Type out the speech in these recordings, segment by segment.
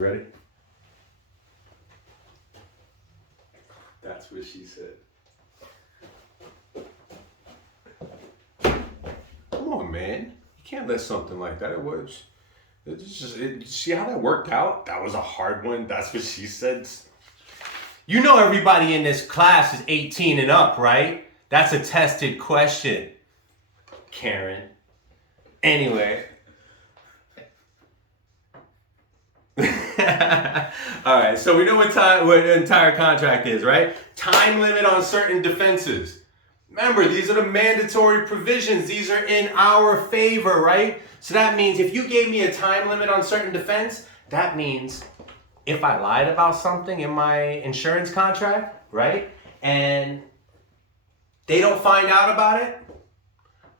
Ready? That's what she said. Come on, man. You can't let something like that. See how that worked out? That was a hard one. That's what she said. You know everybody in this class is 18 and up, right? That's a tested question, Karen. Anyway. All right, so we know what an entire contract is, right? Time limit on certain defenses. Remember, these are the mandatory provisions. These are in our favor, right? So that means if you gave me a time limit on certain defense, that means if I lied about something in my insurance contract, right? And they don't find out about it,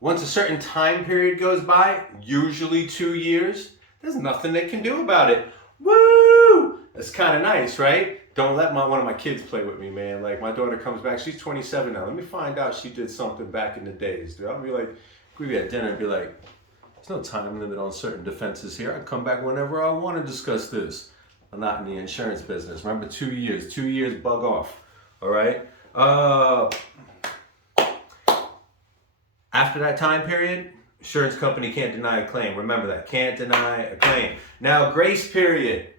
once a certain time period goes by, usually 2 years, there's nothing they can do about it. Woo! That's kind of nice, right? Don't let one of my kids play with me, man. Like, my daughter comes back, she's 27 now. Let me find out she did something back in the days, dude. I'll be like, we'd be at dinner and be like, there's no time limit on certain defenses here. I come back whenever I want to discuss this. I'm not in the insurance business. Remember, 2 years. 2 years, bug off. All right? After that time period, insurance company can't deny a claim. Remember that. Can't deny a claim. Now, grace period.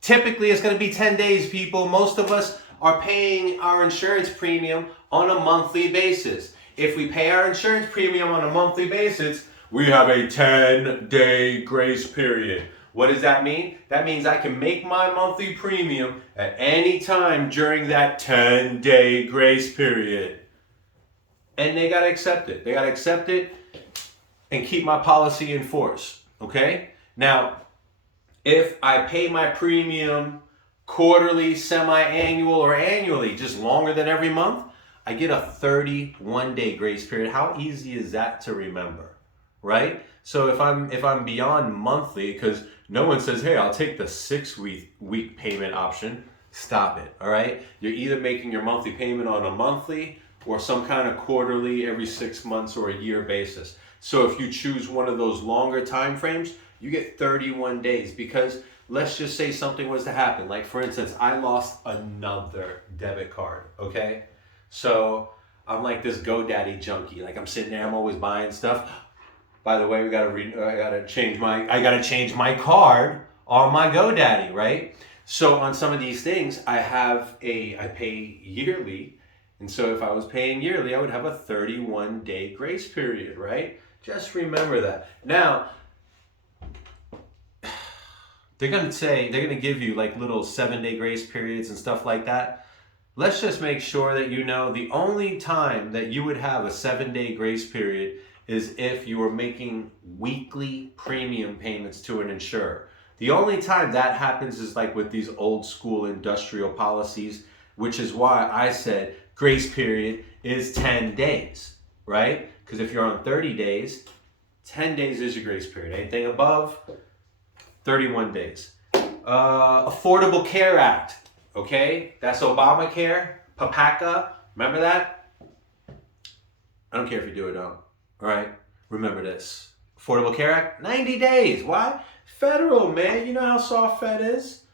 Typically, it's going to be 10 days, people. Most of us are paying our insurance premium on a monthly basis. If we pay our insurance premium on a monthly basis, we have a 10-day grace period. What does that mean? That means I can make my monthly premium at any time during that 10-day grace period. And they got to accept it. They got to accept it and keep my policy in force, okay? Now, if I pay my premium quarterly, semi-annual, or annually, just longer than every month, I get a 31-day grace period. How easy is that to remember, right? So if I'm beyond monthly, because no one says, hey, I'll take the 6-week payment option, stop it, all right? You're either making your monthly payment on a monthly or some kind of quarterly, every 6 months or a year basis. So if you choose one of those longer time frames, you get 31 days, because let's just say something was to happen. Like, for instance, I lost another debit card, okay? So I'm like this GoDaddy junkie. Like, I'm sitting there, I'm always buying stuff. By the way, I gotta change my card on my GoDaddy, right? So on some of these things, I pay yearly. And so if I was paying yearly, I would have a 31-day grace period, right? Just remember that. Now, they're going to give you like little 7-day grace periods and stuff like that. Let's just make sure that you know the only time that you would have a 7-day grace period is if you were making weekly premium payments to an insurer. The only time that happens is like with these old school industrial policies, which is why I said grace period is 10 days, right? Because if you're on 30 days, 10 days is your grace period. Anything above, 31 days. Affordable Care Act, okay? That's Obamacare, PAPACA, remember that? I don't care if you do or don't, all right? Remember this. Affordable Care Act, 90 days. Why? Federal, man. You know how soft Fed is?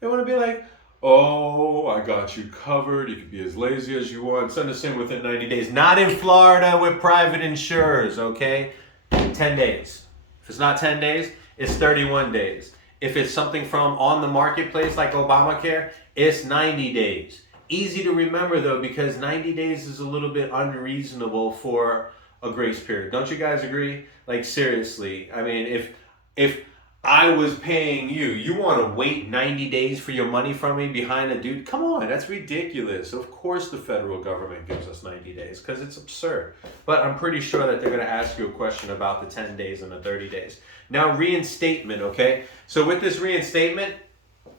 They want to be like, oh, I got you covered. You can be as lazy as you want. Send us in within 90 days. Not in Florida with private insurers, okay? 10 days. If it's not 10 days, it's 31 days. If it's something from on the marketplace like Obamacare, it's 90 days. Easy to remember though, because 90 days is a little bit unreasonable for a grace period. Don't you guys agree? Like, seriously. I mean, if I was paying you, you want to wait 90 days for your money from me behind a dude? Come on, that's ridiculous. Of course the federal government gives us 90 days because it's absurd. But I'm pretty sure that they're going to ask you a question about the 10 days and the 30 days. Now, reinstatement, okay? So with this reinstatement,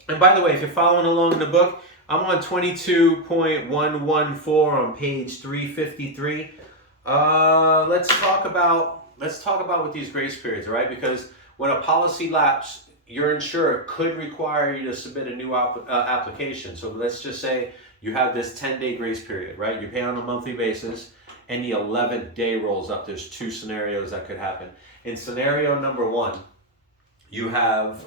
and by the way, if you're following along in the book, I'm on 22.114 on page 353. Let's talk about what these grace periods, all right? Because when a policy lapses, your insurer could require you to submit a new application. So let's just say you have this 10-day grace period, right? You pay on a monthly basis, and the 11th day rolls up. There's 2 scenarios that could happen. In scenario number 1, you have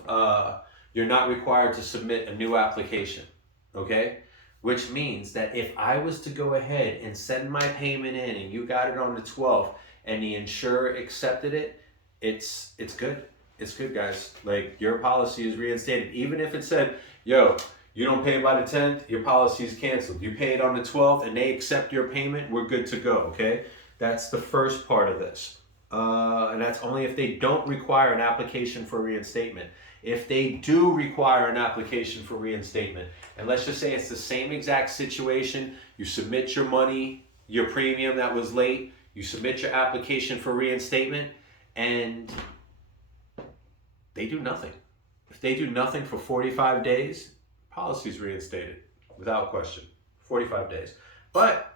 you're not required to submit a new application, okay? Which means that if I was to go ahead and send my payment in and you got it on the 12th and the insurer accepted it, it's good. It's good, guys. Like, your policy is reinstated. Even if it said, yo, you don't pay by the 10th, your policy is canceled. You pay it on the 12th and they accept your payment, we're good to go, okay? That's the first part of this. And that's only if they don't require an application for reinstatement. If they do require an application for reinstatement, and let's just say it's the same exact situation, you submit your money, your premium that was late, you submit your application for reinstatement, and they do nothing. If they do nothing for 45 days, policy's reinstated without question. 45 days. But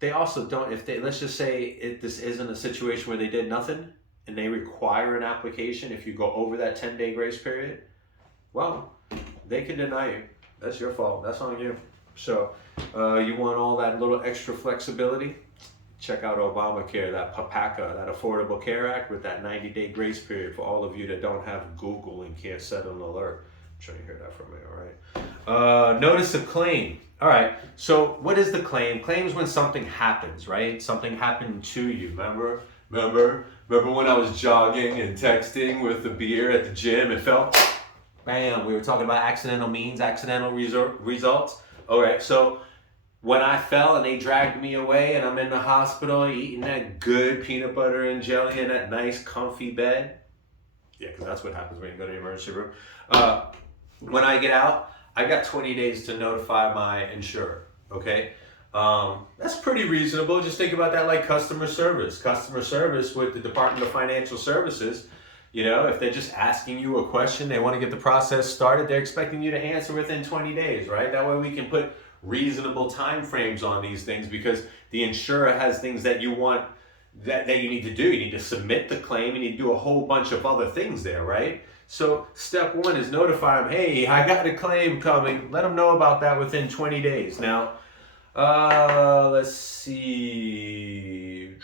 they also don't, if they, let's just say this isn't a situation where they did nothing and they require an application, if you go over that 10-day grace period, well, they can deny you. That's your fault. That's on you. So you want all that little extra flexibility? Check out Obamacare, that PAPACA, that Affordable Care Act with that 90-day grace period for all of you that don't have Google and can't set an alert. I'm sure you hear that from me, all right? Notice of claim. All right, so what is the claim? Claim is when something happens, right? Something happened to you. Remember when I was jogging and texting with the beer at the gym? It felt, bam, we were talking about accidental means, accidental results. All right, so when I fell and they dragged me away and I'm in the hospital eating that good peanut butter and jelly in that nice comfy bed. Yeah, because that's what happens when you go to the emergency room. When I get out, I got 20 days to notify my insurer, okay? That's pretty reasonable. Just think about that like customer service. Customer service with the Department of Financial Services, you know, if they're just asking you a question, they want to get the process started, they're expecting you to answer within 20 days, right? That way we can put reasonable time frames on these things because the insurer has things that you want, that you need to do. You need to submit the claim, you need to do a whole bunch of other things there, right? So step one is notify them, hey, I got a claim coming. Let them know about that within 20 days. Now, let's see.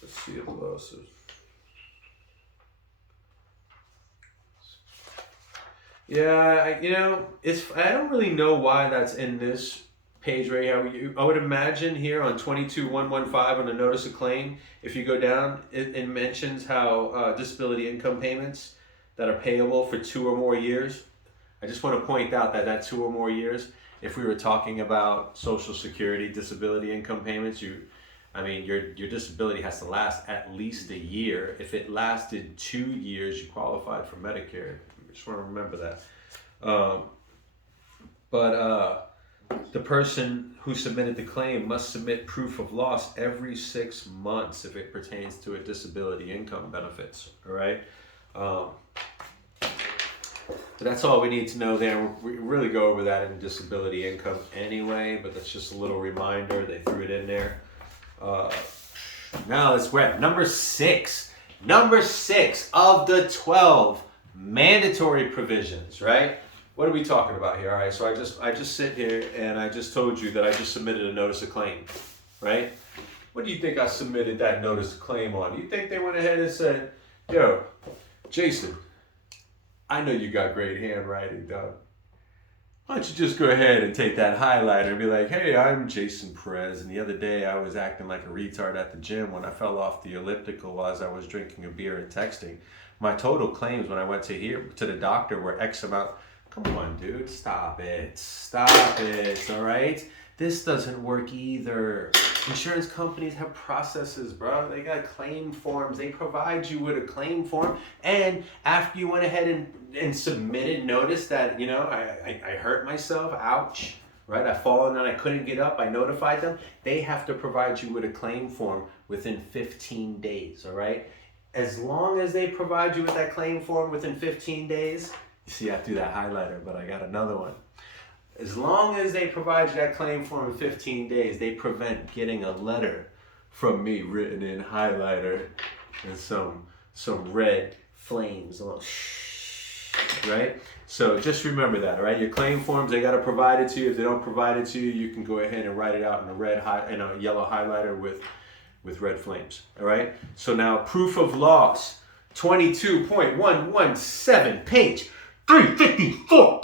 Let's see if losses. Yeah, you know, I don't really know why that's in this page right here. I would imagine here on 22115 on the notice of claim, if you go down, it mentions how disability income payments that are payable for 2 or more years. I just want to point out that 2 or more years, if we were talking about Social Security disability income payments, your disability has to last at least a year. If it lasted 2 years, you qualified for Medicare. I just want to remember that. The person who submitted the claim must submit proof of loss every 6 months if it pertains to a disability income benefits, all right? So that's all we need to know there. We really go over that in disability income anyway, but that's just a little reminder. They threw it in there. Now we're at number 6. Number 6 of the 12 mandatory provisions, right? What are we talking about here? All right, so I just sit here and I just told you that I just submitted a notice of claim, right? What do you think I submitted that notice of claim on? You think they went ahead and said, yo, Jason, I know you got great handwriting, dog. Why don't you just go ahead and take that highlighter and be like, hey, I'm Jason Perez, and the other day I was acting like a retard at the gym when I fell off the elliptical as I was drinking a beer and texting. My total claims when I went to the doctor were X amount. Come on, dude, stop it, all right? This doesn't work either. Insurance companies have processes, bro. They got claim forms. They provide you with a claim form, and after you went ahead and submitted notice that, you know, I hurt myself, ouch, right? I fallen and I couldn't get up, I notified them. They have to provide you with a claim form within 15 days, all right? As long as they provide you with that claim form within 15 days, you see I threw that highlighter, but I got another one. As long as they provide you that claim form in 15 days, they prevent getting a letter from me written in highlighter and some red flames. right? So just remember that, all right? Your claim forms, they got to provide it to you. If they don't provide it to you, you can go ahead and write it out in a yellow highlighter with red flames, all right? So now proof of loss, 22.117, page 354.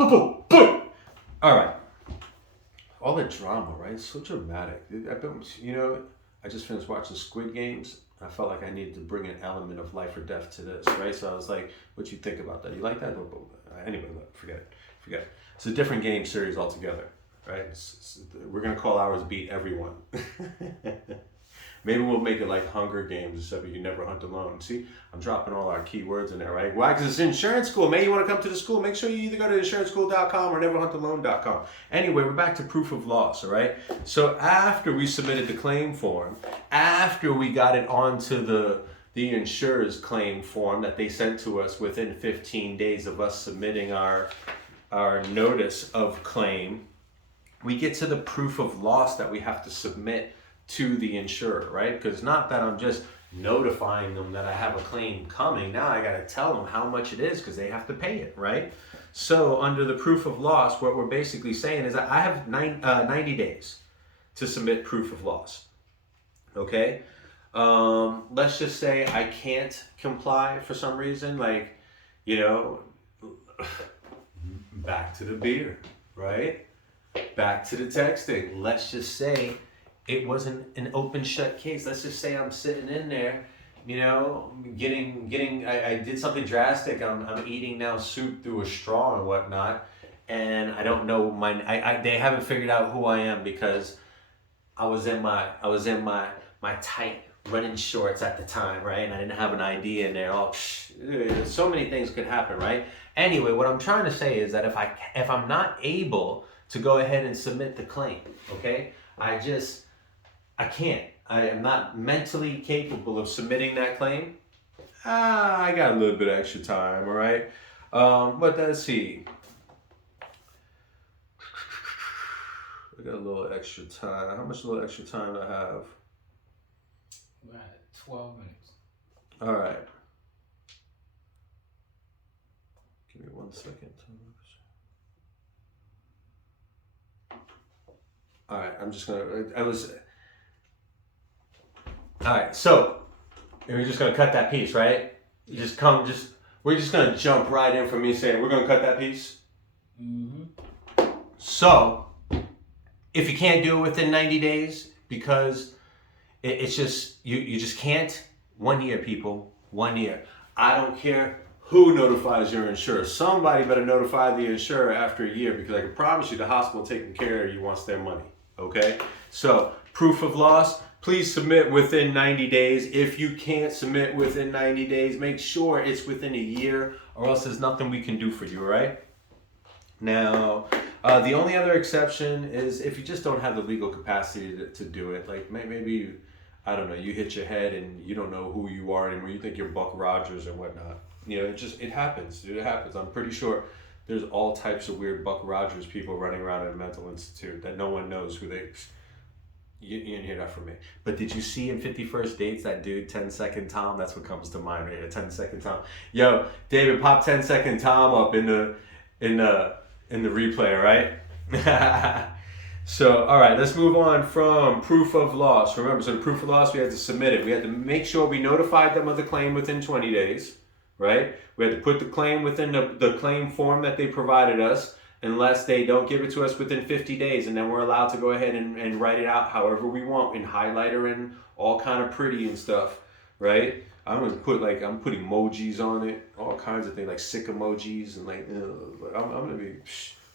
Boom. All right. All the drama, right? It's so dramatic. I just finished watching Squid Games. I felt like I needed to bring an element of life or death to this, right? So I was like, what you think about that? You like that? Anyway, look, forget it. It's a different game series altogether, right? We're going to call ours Beat Everyone. Maybe we'll make it like Hunger Games, except you never hunt alone. See, I'm dropping all our keywords in there, right? Why? Because it's insurance school. Maybe you want to come to the school. Make sure you either go to insuranceschool.com or neverhuntalone.com. Anyway, we're back to proof of loss, all right? So after we submitted the claim form, after we got it onto the insurer's claim form that they sent to us within 15 days of us submitting our notice of claim, we get to the proof of loss that we have to submit to the insurer, right? Because not that I'm just notifying them that I have a claim coming. Now I got to tell them how much it is because they have to pay it, right? So under the proof of loss, what we're basically saying is that I have 90 days to submit proof of loss, okay? Let's just say I can't comply for some reason, like, back to the beer, right? Back to the texting. Let's just say it wasn't an open shut case. Let's just say I'm sitting in there, I did something drastic. I'm eating now soup through a straw and whatnot, and I don't know they haven't figured out who I am because I was in my tight running shorts at the time, right? And I didn't have an ID in there. So many things could happen, right? Anyway, what I'm trying to say is that if I'm not able to go ahead and submit the claim, okay, I can't. I am not mentally capable of submitting that claim. I got a little bit of extra time, all right? But let's see. I got a little extra time. How much little extra time do I have? We're at 12 minutes. All right. Give me 1 second. All right, I'm just gonna. All right, so we're just gonna cut that piece, right? We're just gonna jump right in from me saying we're gonna cut that piece. Mm-hmm. So, if you can't do it within 90 days, because it's just you just can't. 1 year, people, 1 year. I don't care who notifies your insurer. Somebody better notify the insurer after a year, because I can promise you the hospital taking care of you wants their money. Okay, so proof of loss. Please submit within 90 days. If you can't submit within 90 days, make sure it's within a year, or else there's nothing we can do for you, right? Now, the only other exception is if you just don't have the legal capacity to do it. Like maybe, I don't know, you hit your head and you don't know who you are anymore. You think you're Buck Rogers or whatnot. It happens, dude. It happens. I'm pretty sure there's all types of weird Buck Rogers people running around in a mental institute that no one knows who they. You didn't hear that from me. But did you see in 51st Dates that dude 10-second Tom? That's what comes to mind right here. 10-second Tom. Yo, David, pop 10-second Tom up in the replay, right? So, all right, let's move on from proof of loss. Remember, so the proof of loss, we had to submit it. We had to make sure we notified them of the claim within 20 days, right? We had to put the claim within the claim form that they provided us, unless they don't give it to us within 50 days, and then we're allowed to go ahead and write it out however we want, in highlighter and all kind of pretty and stuff, right? I'm put emojis on it, all kinds of things, like sick emojis, and I'm gonna be,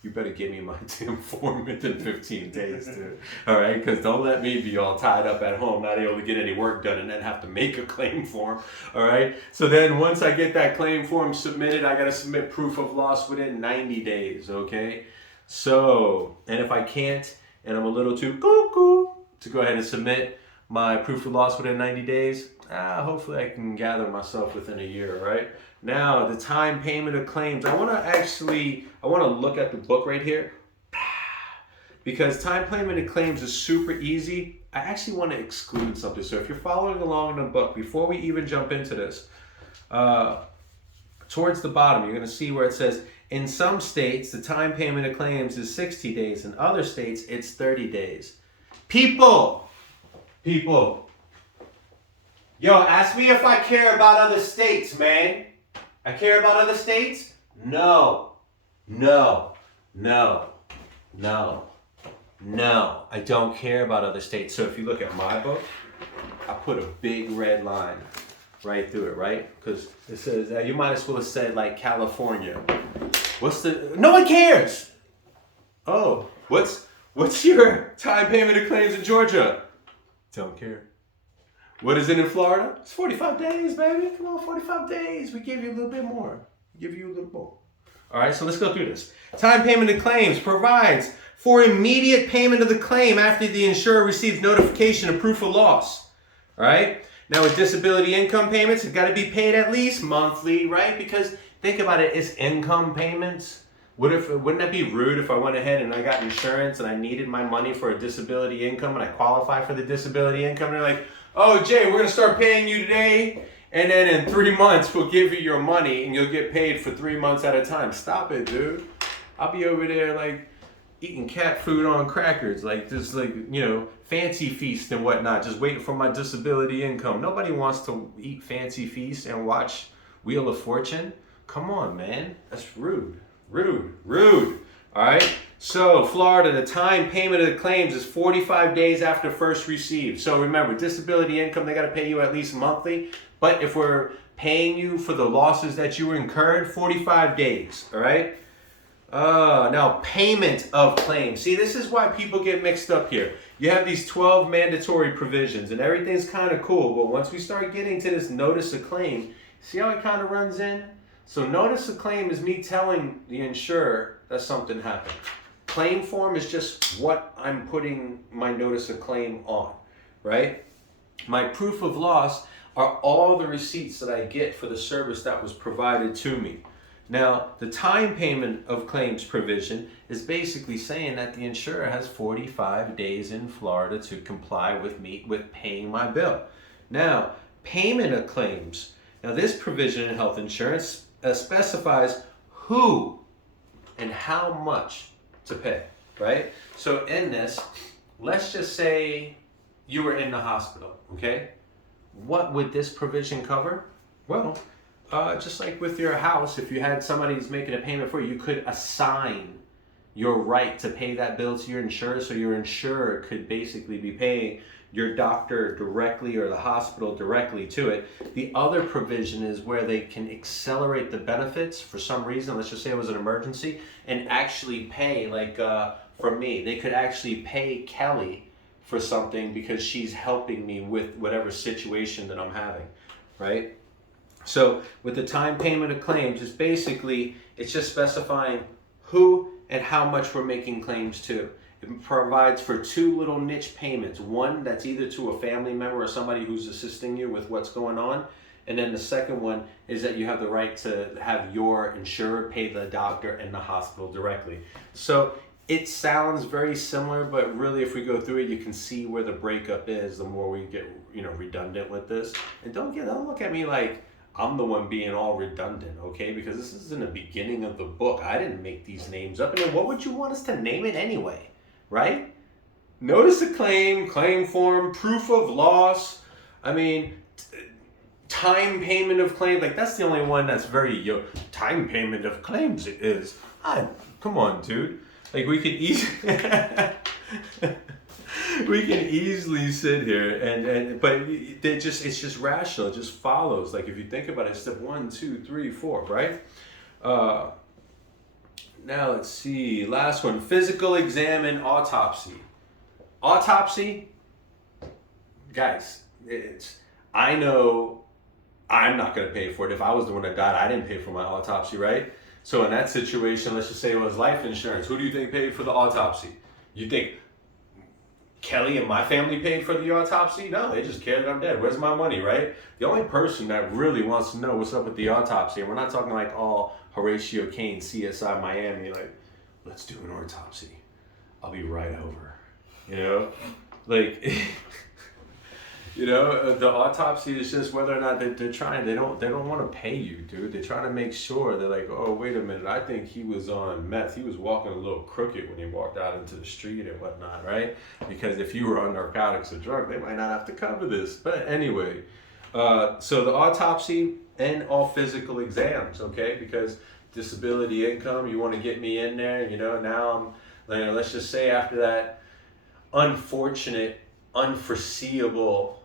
you better give me my damn form within 15 days, dude. All right, because don't let me be all tied up at home, not able to get any work done, and then have to make a claim form. All right, so then once I get that claim form submitted, I gotta submit proof of loss within 90 days. Okay, so, and if I can't, and I'm a little too cuckoo to go ahead and submit my proof of loss within 90 days, hopefully I can gather myself within a year. Right now, the time payment of claims, I want to look at the book right here, because time payment of claims is super easy. I actually want to exclude something. So if you're following along in the book, before we even jump into this, towards the bottom, you're going to see where it says, in some states, the time payment of claims is 60 days. In other states, it's 30 days. People, yo, ask me if I care about other states, man. I care about other states? No, I don't care about other states. So if you look at my book, I put a big red line right through it, right? Because it says, you might as well have said like California. No one cares. Oh, what's your time payment of claims in Georgia? Don't care. What is it in Florida? It's 45 days, baby. Come on, 45 days. We give you a little bit more. All right, so let's go through this. Time payment of claims provides for immediate payment of the claim after the insurer receives notification of proof of loss. All right? Now with disability income payments, it's got to be paid at least monthly, right? Because think about it, it's income payments. Wouldn't that be rude if I went ahead and I got insurance and I needed my money for a disability income and I qualify for the disability income? And they're like, oh, Jay, we're going to start paying you today. And then in 3 months, we'll give you your money and you'll get paid for 3 months at a time. Stop it, dude. I'll be over there like eating cat food on crackers, like just like, fancy feast and whatnot, just waiting for my disability income. Nobody wants to eat fancy feast and watch Wheel of Fortune. Come on, man. That's rude. All right. So Florida, the time payment of the claims is 45 days after first received. So remember, disability income, they got to pay you at least monthly. But if we're paying you for the losses that you incurred, 45 days. All right. Now, payment of claims. See, this is why people get mixed up here. You have these 12 mandatory provisions and everything's kind of cool. But once we start getting to this notice of claim, see how it kind of runs in? So notice of claim is me telling the insurer that something happened. Claim form is just what I'm putting my notice of claim on, right? My proof of loss are all the receipts that I get for the service that was provided to me. Now, the time payment of claims provision is basically saying that the insurer has 45 days in Florida to comply with me with paying my bill. Now, payment of claims. Now, this provision in health insurance specifies who and how much to pay, right? So in this, let's just say you were in the hospital, okay? What would this provision cover? Well, just like with your house, if you had somebody who's making a payment for you, you could assign your right to pay that bill to your insurer, so your insurer could basically be paying your doctor directly or the hospital directly to it. The other provision is where they can accelerate the benefits for some reason. Let's just say it was an emergency and actually pay, like for me, they could actually pay Kelly for something because she's helping me with whatever situation that I'm having, right? So with the time payment of claims, it's just specifying who and how much we're making claims to. It provides for two little niche payments. One that's either to a family member or somebody who's assisting you with what's going on. And then the second one is that you have the right to have your insurer pay the doctor and the hospital directly. So it sounds very similar, but really if we go through it, you can see where the breakup is the more we get, redundant with this. And don't look at me like I'm the one being all redundant, okay? Because this is in the beginning of the book. I didn't make these names up. And then what would you want us to name it anyway? Right? Notice of claim, claim form, proof of loss. I mean, time payment of claim. Like that's the only one that's very time payment of claims is. Come on, dude. Like we could easily sit here but it's just rational. It just follows. Like if you think about it, step 1, 2, 3, 4, right? Now let's see. Last one, physical exam and autopsy. Autopsy, guys, I know I'm not going to pay for it. If I was the one that died, I didn't pay for my autopsy, right? So in that situation, let's just say it was life insurance. Who do you think paid for the autopsy? You think Kelly and my family paid for the autopsy? No, they just cared that I'm dead. Where's my money, right? The only person that really wants to know what's up with the autopsy, and we're not talking like all Horatio Kane, CSI Miami, like, let's do an autopsy. I'll be right over. Like, You know, the autopsy is just whether or not they're trying. They don't want to pay you, dude. They're trying to make sure. They're like, oh, wait a minute. I think he was on meth. He was walking a little crooked when he walked out into the street and whatnot, right? Because if you were on narcotics or drugs, they might not have to cover this. But anyway, so the autopsy and all physical exams, okay? Because disability income, you want to get me in there. You know, now I'm, like, let's just say after that unfortunate, unforeseeable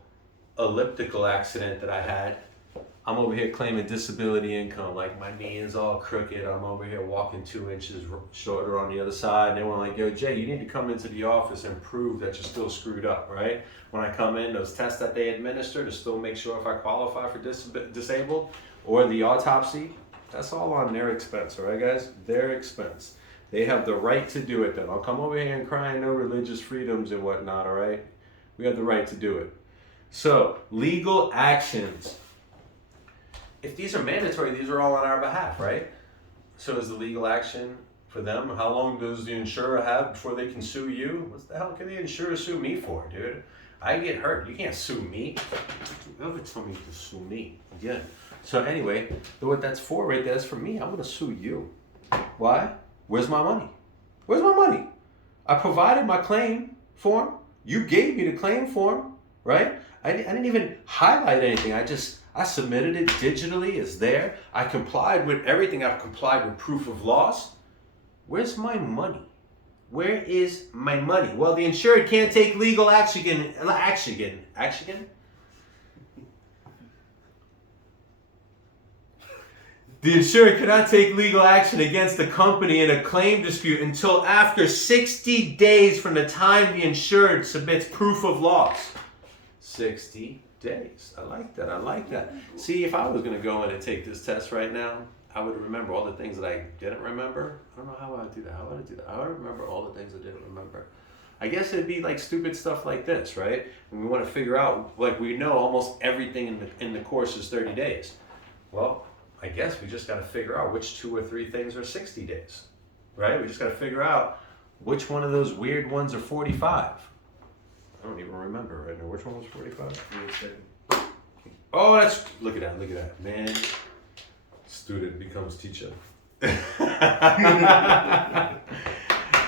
elliptical accident that I had, I'm over here claiming disability income. Like my knee is all crooked. I'm over here walking 2 inches shorter on the other side. And they were like, yo, Jay, you need to come into the office and prove that you're still screwed up, right? When I come in, those tests that they administer to still make sure if I qualify for disabled or the autopsy, that's all on their expense, all right, guys? Their expense. They have the right to do it then. I'll come over here and cry no religious freedoms and whatnot, all right? We have the right to do it. So, legal actions. If these are mandatory, these are all on our behalf, right? So is the legal action for them? How long does the insurer have before they can sue you? What the hell can the insurer sue me for, dude? I get hurt. You can't sue me. Never tell me to sue me. Again. So anyway, what that's for right there is for me. I'm going to sue you. Why? Where's my money? Where's my money? I provided my claim form. You gave me the claim form, right? I didn't even highlight anything. I submitted it digitally. It's there. I complied with everything. I've complied with proof of loss. Where's my money? Where is my money? Well, the insured can't take legal action. Action? The insured cannot take legal action against the company in a claim dispute until after 60 days from the time the insured submits proof of loss. 60 days. I like that. See, if I was going to go in and take this test right now, I would remember all the things that I didn't remember. I don't know how I would do that. How would I do that? I would remember all the things I didn't remember. I guess it'd be like stupid stuff like this, right? And we want to figure out, like we know almost everything in the course is 30 days. Well, I guess we just got to figure out which 2 or 3 things are 60 days, right? We just got to figure out which one of those weird ones are 45. I don't even remember right now. Which one was 45? Oh, look at that. Man, student becomes teacher. All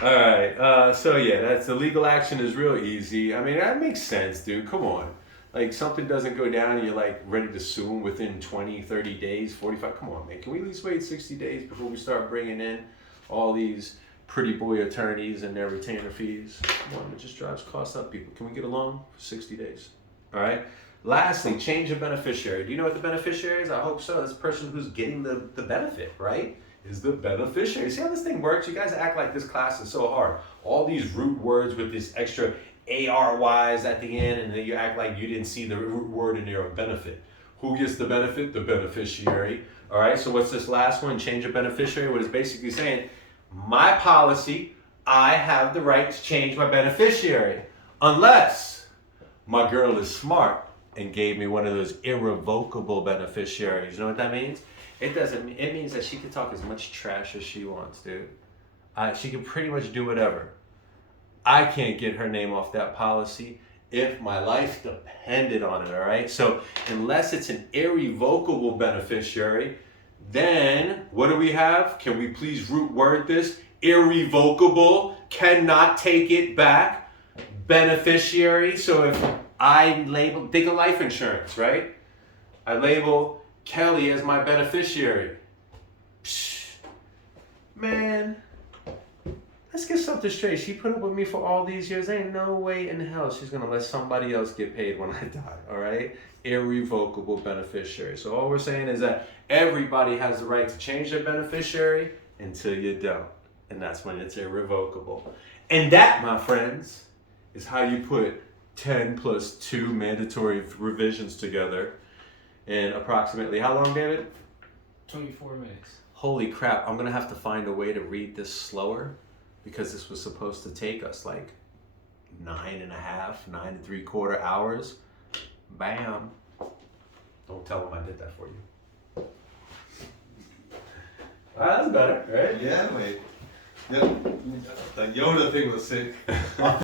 right, so yeah, that's the legal action is real easy. I mean, that makes sense, dude. Come on. Like something doesn't go down and you're like ready to sue them within 20, 30 days, 45. Come on, man. Can we at least wait 60 days before we start bringing in all these pretty boy attorneys and their retainer fees? Come on, it just drives costs up, people. Can we get along for 60 days? All right. Lastly, change of beneficiary. Do you know what the beneficiary is? I hope so. It's the person who's getting the benefit, right? Is the beneficiary. See how this thing works? You guys act like this class is so hard. All these root words with this extra ARYs at the end, and then you act like you didn't see the root word in there of benefit. Who gets the benefit? The beneficiary. All right, so what's this last one? Change of beneficiary. What it's basically saying, my policy, I have the right to change my beneficiary unless my girl is smart and gave me one of those irrevocable beneficiaries. You know what that means? It means that she can talk as much trash as she wants, dude. She can pretty much do whatever. I can't get her name off that policy if my life depended on it, all right? So unless it's an irrevocable beneficiary, then what do we have? Can we please root word this? Irrevocable, cannot take it back. Beneficiary, so if I think of life insurance, right? I label Kelly as my beneficiary. Psh, man. Let's get something straight. She put up with me for all these years. Ain't no way in hell she's going to let somebody else get paid when I die, all right? Irrevocable beneficiary. So all we're saying is that everybody has the right to change their beneficiary until you don't. And that's when it's irrevocable. And that, my friends, is how you put 10 plus 2 mandatory revisions together in approximately, how long, David? 24 minutes. Holy crap, I'm going to have to find a way to read this slower, because this was supposed to take us like 9 and 3/4 hours. Bam. Don't tell them I did that for you. That's better, right? Yeah, mate. Yeah, the Yoda thing was sick.